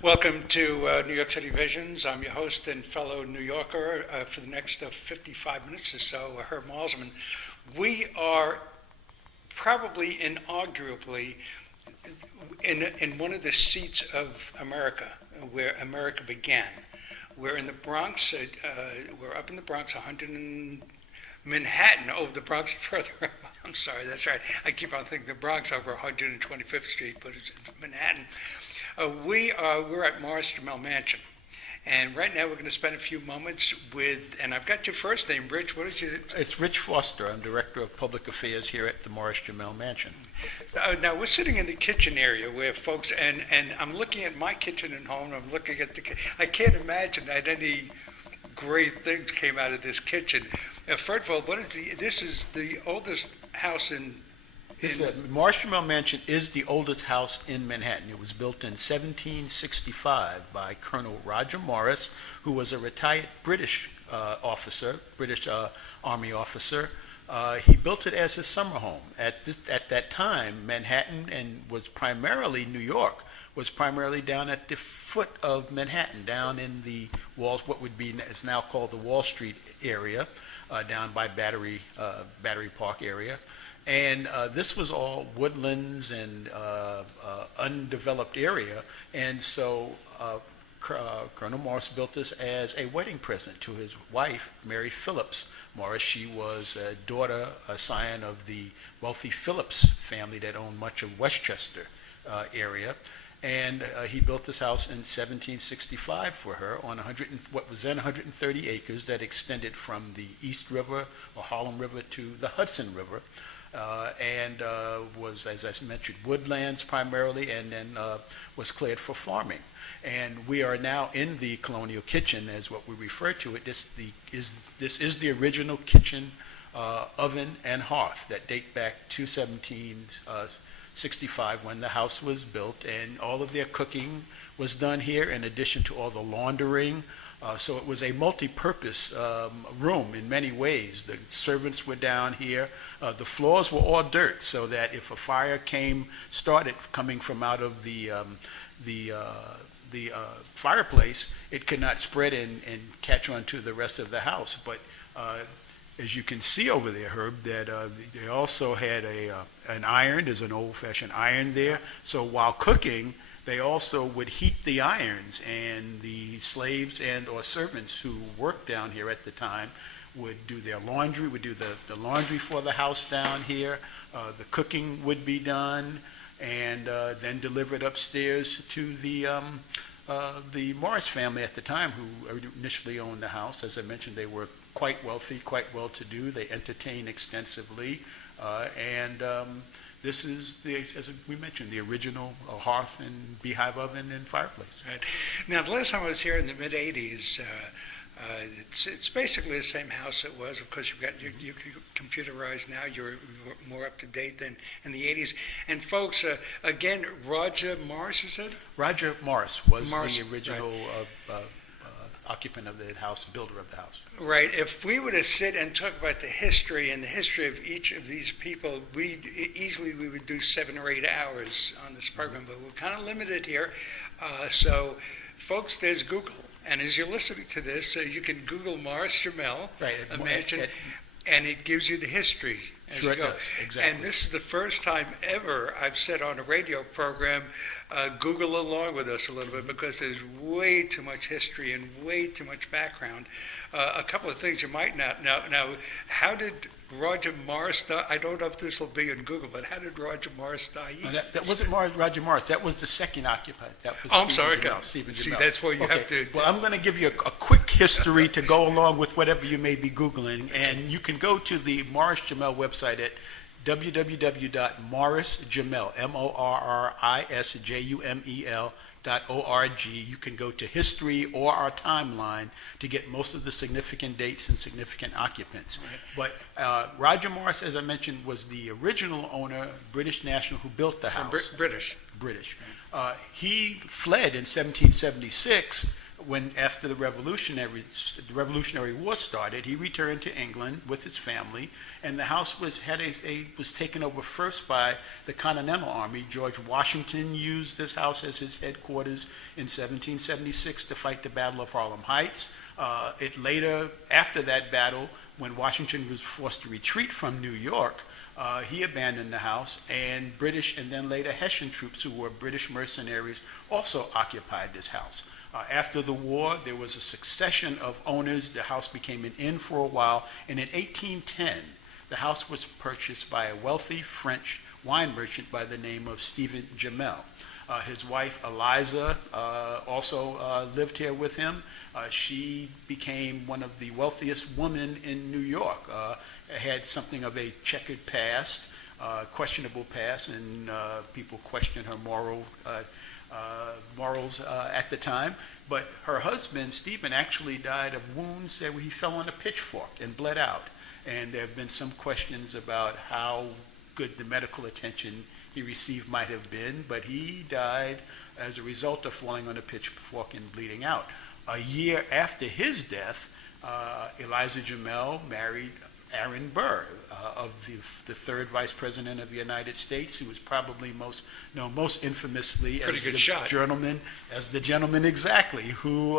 Welcome to New York City Visions. I'm your host and fellow New Yorker for the next 55 minutes or so, Herb Malzman. We are probably inarguably in one of the seats of America, where America began. We're in the Bronx. We're up in the Bronx, 100 in Manhattan. Oh, the Bronx is further up. I'm sorry, that's right. I keep on thinking the Bronx over 125th Street, but it's Manhattan. We're at Morris-Jumel Mansion, and right now we're going to spend a few moments with, and I've got your first name, Rich. What is it? It's Rich Foster. I'm Director of Public Affairs here at the Morris-Jumel Mansion. Now we're sitting in the kitchen area where folks, and I'm looking at my kitchen at home. I'm looking at I can't imagine that any great things came out of this kitchen. First of all, this is the oldest house in The Morris-Jumel Mansion is the oldest house in Manhattan. It was built in 1765 by Colonel Roger Morris, who was a retired British Army officer. He built it as his summer home. At that time, Manhattan was primarily New York, was primarily down at the foot of Manhattan, down in the walls, what would be is now called the Wall Street area, down by Battery Park area. And this was all woodlands and undeveloped area. And so Colonel Morris built this as a wedding present to his wife, Mary Phillips Morris. She was a scion of the wealthy Phillips family that owned much of Westchester area. And he built this house in 1765 for her on what was then 130 acres that extended from the East River or Harlem River to the Hudson River. And was, as I mentioned, woodlands primarily, and then was cleared for farming. And we are now in the colonial kitchen, as what we refer to it. This is the original kitchen, oven, and hearth that date back to 1765 when the house was built, and all of their cooking was done here, in addition to all the laundering. So it was a multi-purpose room in many ways. The servants were down here. The floors were all dirt, so that if a fire started coming from out of the fireplace, it could not spread and catch on to the rest of the house. But as you can see over there, Herb, that they also had an iron. There's an old-fashioned iron there. So while cooking, they also would heat the irons, and the slaves and or servants who worked down here at the time would do their laundry, would do the laundry for the house down here. The cooking would be done, and then delivered upstairs to the Morris family at the time, who initially owned the house. As I mentioned, they were quite wealthy, quite well-to-do. They entertained extensively, this is, as we mentioned, the original hearth and beehive oven and fireplace. Right. Now, the last time I was here in the mid-'80s, it's basically the same house it was. Of course, you've got you're computerized now. You're more up to date than in the '80s. And folks, again, Roger Morris, you said? Roger Morris was the original occupant of the house, builder of the house. Right. If we were to sit and talk about the history of each of these people, we would do 7 or 8 hours on this program, but we're kind of limited here. So, folks, there's Google. And as you're listening to this, you can Google Morris-Jumel, a mansion, and it gives you the history. Sure it does, exactly. And this is the first time ever I've said on a radio program, Google along with us a little bit, because there's way too much history and way too much background. A couple of things you might not know. Now, how did Roger Morris die? I don't know if this will be in Google, but how did Roger Morris die? That wasn't Roger Morris. That was the second occupant. That was I'm sorry. Stephen See, Jumel. that's where you have to. Well, I'm going to give you a quick history to go along with whatever you may be Googling. And you can go to the Morris-Jumel website at www.Morris-Jumel, MORRISJUMEL.org. You can go to history or our timeline to get most of the significant dates and significant occupants. Right. But Roger Morris, as I mentioned, was the original owner, British national, who built the house. British. He fled in 1776 after the Revolutionary War started, he returned to England with his family, and the house was taken over first by the Continental Army. George Washington used this house as his headquarters in 1776 to fight the Battle of Harlem Heights. It later, after that battle, when Washington was forced to retreat from New York, he abandoned the house, and British and then later Hessian troops, who were British mercenaries, also occupied this house. After the war, there was a succession of owners. The house became an inn for a while, and in 1810, the house was purchased by a wealthy French wine merchant by the name of Stephen Jumel. His wife, Eliza, also lived here with him. She became one of the wealthiest women in New York, had something of a checkered past, questionable past, and people questioned her morals at the time. But her husband, Stephen, actually died of wounds that he fell on a pitchfork and bled out. And there have been some questions about how good the medical attention he received might have been, but he died as a result of falling on a pitchfork and bleeding out. A year after his death, Eliza Jumel married Aaron Burr, of the third Vice President of the United States, who was probably most infamously as the gentleman exactly who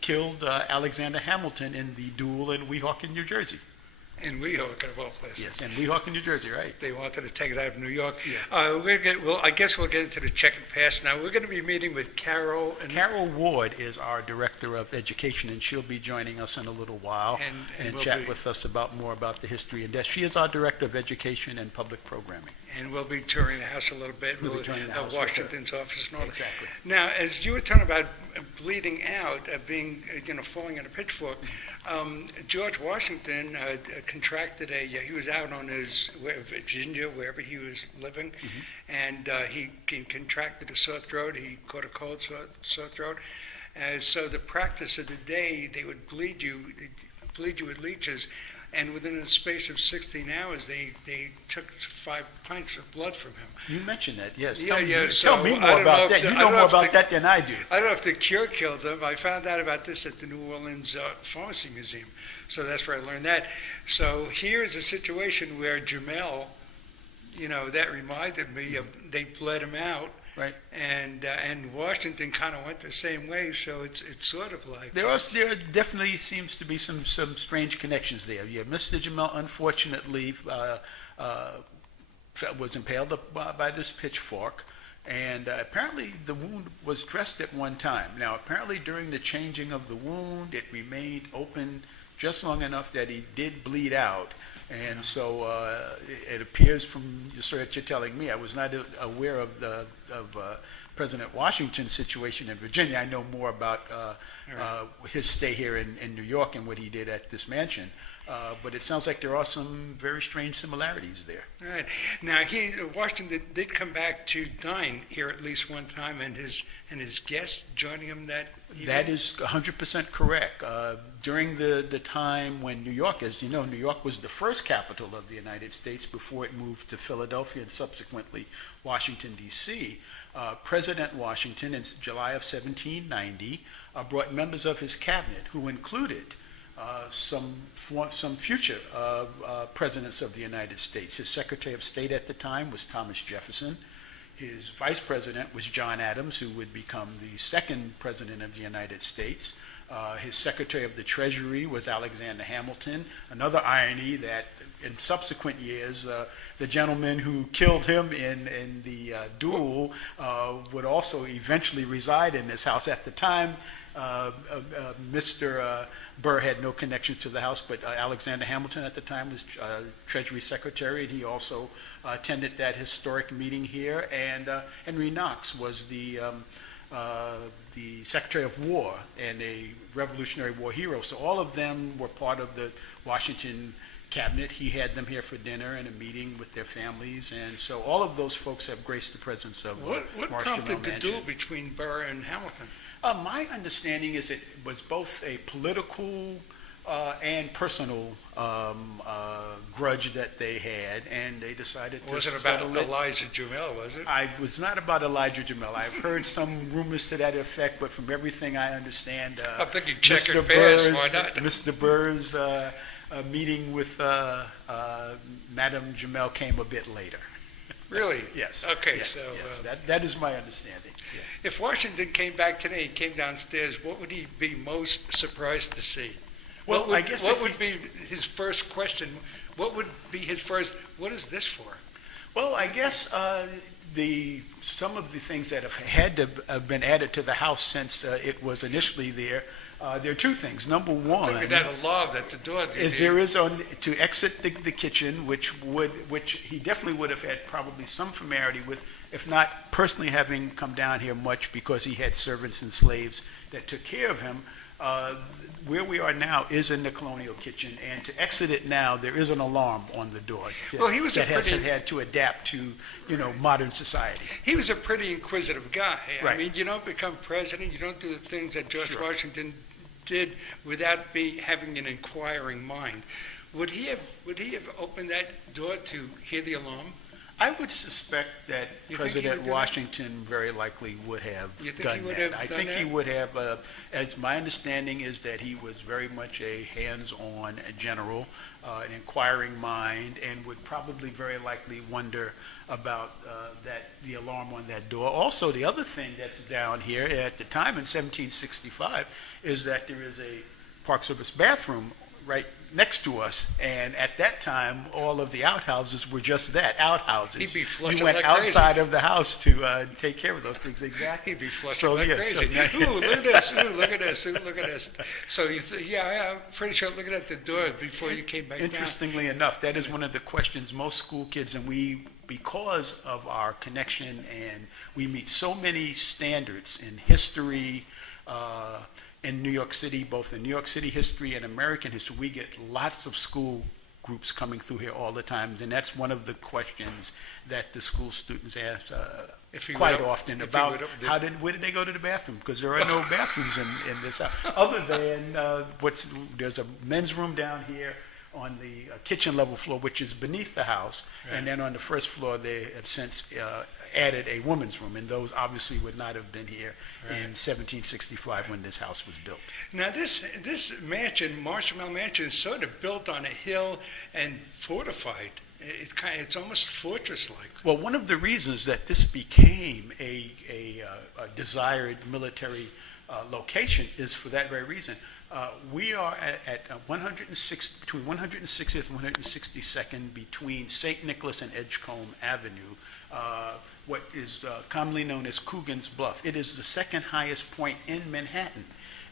killed Alexander Hamilton in the duel in Weehawken, New Jersey. In Weehawken, of all places. Yes, in Weehawken, New Jersey, right? They wanted to take it out of New York. Yeah. I guess we'll get into the checkered past now. We're going to be meeting with Carol. Carol Ward is our Director of Education, and she'll be joining us in a little while and chat with us more about the history and death. She is our Director of Education and Public Programming. And we'll be touring the house a little bit. We'll be touring the house Washington's office and all that. Exactly. Now, as you were talking about bleeding out, falling on a pitchfork, George Washington contracted he was out on his Virginia, wherever he was living, and he contracted a sore throat. He caught a cold sore throat. So the practice of the day, they would bleed you with leeches. And within a space of 16 hours, they took 5 pints of blood from him. You mentioned that, yes. Tell me more about that. You know more about that than I do. I don't know if the cure killed him. I found out about this at the New Orleans Pharmacy Museum. So that's where I learned that. So here's a situation where Jumel, that reminded me of, they bled him out. Right. And Washington kind of went the same way, so it's sort of like there definitely seems to be some strange connections there. Yeah, Mr. Jumel unfortunately was impaled by this pitchfork, and apparently the wound was dressed at one time. Now, apparently during the changing of the wound, it remained open just long enough that he did bleed out. And so it appears from the story that you're telling me, I was not aware of President Washington's situation in Virginia. I know more about his stay here in New York and what he did at this mansion. But it sounds like there are some very strange similarities there. All right. Now, Washington did come back to dine here at least one time, and his guests joining him that evening? That is 100% correct. During the time when New York, as you know, New York was the first capital of the United States before it moved to Philadelphia and subsequently Washington, D.C., President Washington, in July of 1790, brought members of his cabinet who included some future presidents of the United States. His Secretary of State at the time was Thomas Jefferson. His vice president was John Adams, who would become the second president of the United States. His Secretary of the Treasury was Alexander Hamilton. Another irony that in subsequent years, the gentleman who killed him in the duel would also eventually reside in this house. At the time, Mr. Burr had no connections to the house, but Alexander Hamilton at the time was Treasury Secretary, and he also attended that historic meeting here. And Henry Knox was the Secretary of War and a Revolutionary War hero. So all of them were part of the Washington cabinet. He had them here for dinner and a meeting with their families, and so all of those folks have graced the presence of What prompted the duel between Burr and Hamilton? My understanding is it was both a political and personal grudge that they had, and they decided to Wasn't about settle it. Elijah Jumel, was it? I was not about Elijah Jumel. I've heard some rumors to that effect, but from everything I understand, I'm thinking checkered past, why not? Mr. Burr's meeting with Madame Jumel came a bit later. Really? Yes. Okay, yes, so yes. That is my understanding. Yeah. if Washington came back today and came downstairs, what would he be most surprised to see? Well, what would, I guess what if would be his first question? What would be his first? What is this for? Well, I guess some of the things that have had to have been added to the house since it was initially there. There are two things. Number one, Look at that alarm at the door. there is on to exit the kitchen, which he definitely would have had probably some familiarity with, if not personally having come down here much because he had servants and slaves that took care of him. Where we are now is in the colonial kitchen, and to exit it now, there is an alarm on the door Well, he was that has pretty- had to adapt to modern society. He was a pretty inquisitive guy. I Right. mean, you don't become president, you don't do the things that George Sure. Washington did without having an inquiring mind. Would he have opened that door to hear the alarm? I would suspect that You think he President would do that? Washington very likely would have You think he done would that. have I done think he that? would have, as my understanding is that he was very much a hands-on general, an inquiring mind, and would probably very likely wonder about the alarm on that door. Also, the other thing that's down here at the time in 1765 is that there is a Park Service bathroom right next to us, and at that time, all of the outhouses were just that, outhouses. He'd be flushing You went like crazy. outside of the house to take care of those things. Exactly. He'd be flushing So, like yeah, crazy. so- Ooh, look at this. Ooh, look at this. Ooh, look at this. So, I'm pretty sure looking at the door before you came back down. Interestingly enough, that is one of the questions most school kids, and because of our connection, and we meet so many standards in history, in New York City, both in New York City history and American history, we get lots of school groups coming through here all the time, and that's one of the questions that the school students ask quite often about where did they go to the bathroom? Because there are no bathrooms in this house, other than there's a men's room down here on the kitchen level floor, which is beneath the house, and then on the first floor they have since added a woman's room, and those obviously would not have been here in 1765 when this house was built. Now, this mansion, Marshall Mansion, is sort of built on a hill and fortified. It's almost fortress-like. Well, one of the reasons that this became a desired military location is for that very reason. We are at 106 between 160th and 162nd between St. Nicholas and Edgecombe Avenue, what is commonly known as Coogan's Bluff. It is the second highest point in Manhattan.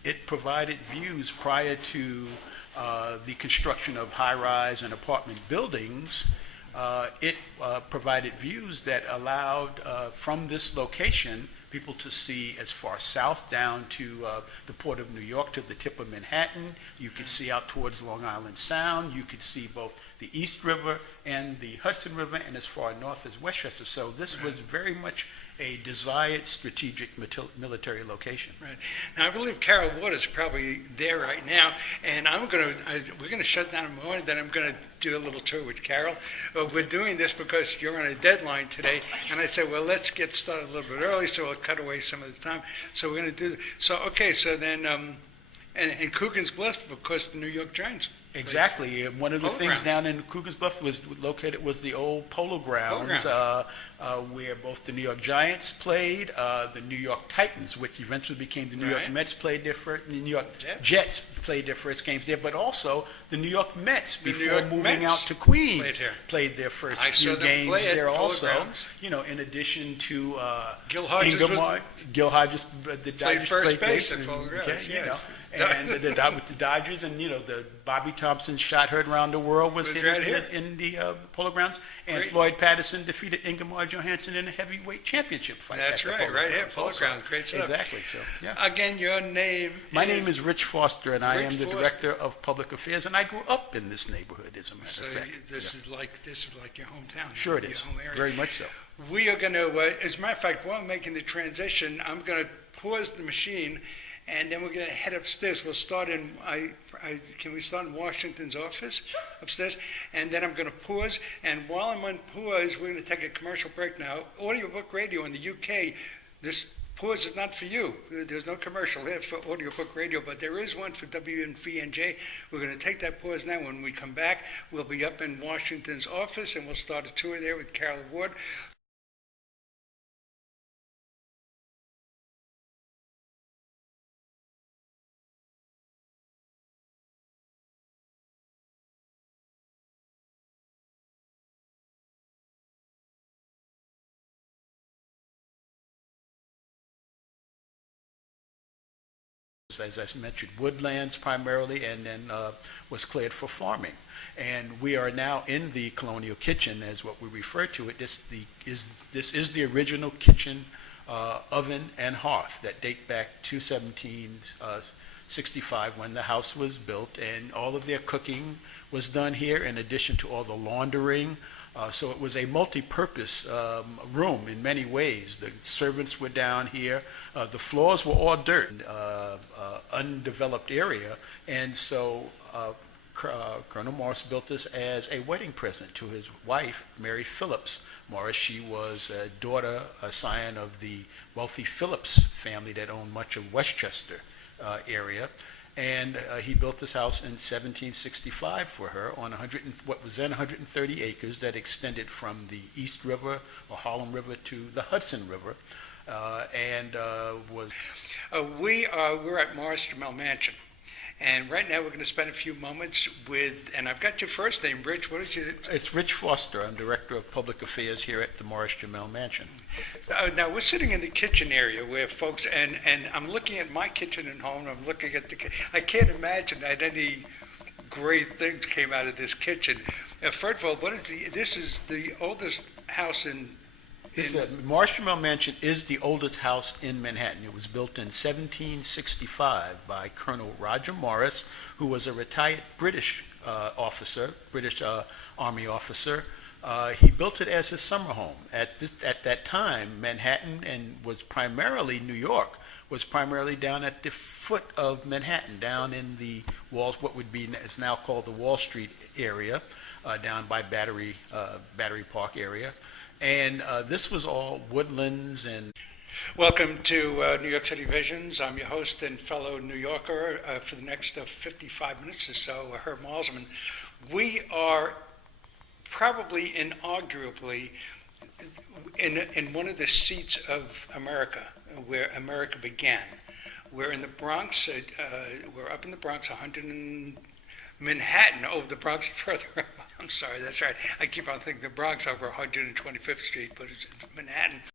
It provided views prior to the construction of high-rise and apartment buildings. It provided views that allowed, from this location, people to see as far south down to the Port of New York, to the tip of Manhattan. You could see out towards Long Island Sound. You could see both the East River and the Hudson River, and as far north as Westchester. So this was very much a desired strategic military location. Right. Now, I believe Carol Waters is probably there right now, and we're going to shut down in the morning, then I'm going to do a little tour with Carol. We're doing this because you're on a deadline today, and I said, well, let's get started a little bit early, so we'll cut away some of the time. So we're going to do that. So, okay, so then, and Coogan's Bluff, of course, the New York Giants. Exactly. And one of the Polo things grounds. down in Coogan's Bluff was the old polo grounds, where both the New York Giants played, the New York Titans, which eventually became the New York Right. Mets, played their first. The New York Jets. Jets played their first games there, but also the New York Mets, The New before York moving Mets out to Queens, played here. played their first I saw few them games play at there Polo also. Grounds. In addition to Gil Hodges Gil Hodges, the played Dodgers first played base at and- Polo Grounds, okay, yeah. and with the Dodgers, and the Bobby Thompson shot heard around the world was hit right here. in the Polo Grounds, and Great. Floyd Patterson defeated Ingemar Johansson in a heavyweight championship fight. That's at the right, Polo right here, Grounds Polo also. Grounds, great stuff. Exactly. So, yeah. Again, your name My name is Rich Foster, and I Rich am the Foster. director of public affairs, and I grew up in this neighborhood, as a matter So of fact. this Yeah. is like your hometown. Sure it your is. home area. Very much so. We are going to, as a matter of fact, while I'm making the transition, I'm going to pause the machine, and then we're going to head upstairs. We'll start in, can we start in Washington's office upstairs? And then I'm going to pause, and while I'm on pause, we're going to take a commercial break now. Audiobook radio in the UK, this pause is not for you. There's no commercial here for audiobook radio, but there is one for WVNJ. We're going to take that pause now. When we come back, we'll be up in Washington's office, and we'll start a tour there with Carol Ward. As I mentioned, woodlands primarily, and then was cleared for farming. And we are now in the colonial kitchen, as what we refer to it. This is the original kitchen, oven, and hearth that date back to 1765 when the house was built, and all of their cooking was done here, in addition to all the laundering. So it was a multi-purpose room in many ways. The servants were down here. The floors were all dirt, undeveloped area. And so Colonel Morris built this as a wedding present to his wife, Mary Phillips Morris. She was a daughter, a scion of the wealthy Phillips family that owned much of Westchester area. And he built this house in 1765 for her on what was then 130 acres that extended from the East River or Harlem River to the Hudson River, We're at Morris-Jumel Mansion. And right now we're going to spend a few moments with, and I've got your first name, Rich. What is your? It's Rich Foster. I'm Director of Public Affairs here at the Morris-Jumel Mansion. Now we're sitting in the kitchen area where folks, and I'm looking at my kitchen at home. I'm looking at I can't imagine that any great things came out of this kitchen. First of all, this is the oldest house in The Morris-Jumel Mansion is the oldest house in Manhattan. It was built in 1765 by Colonel Roger Morris, who was a retired British officer, British Army officer. He built it as his summer home. At that time, Manhattan was primarily New York, was primarily down at the foot of Manhattan, down in the walls, what would be is now called the Wall Street area, down by Battery Park area. And this was all woodlands and... Welcome to New York City Visions. I'm your host and fellow New Yorker for the next 55 minutes or so, Herb Malzman. We are probably inarguably in one of the seats of America, where America began. We're in the Bronx. We're up in the Bronx, 100 in Manhattan. Oh, the Bronx further up. I'm sorry, that's right. I keep on thinking the Bronx over 125th Street, but it's Manhattan.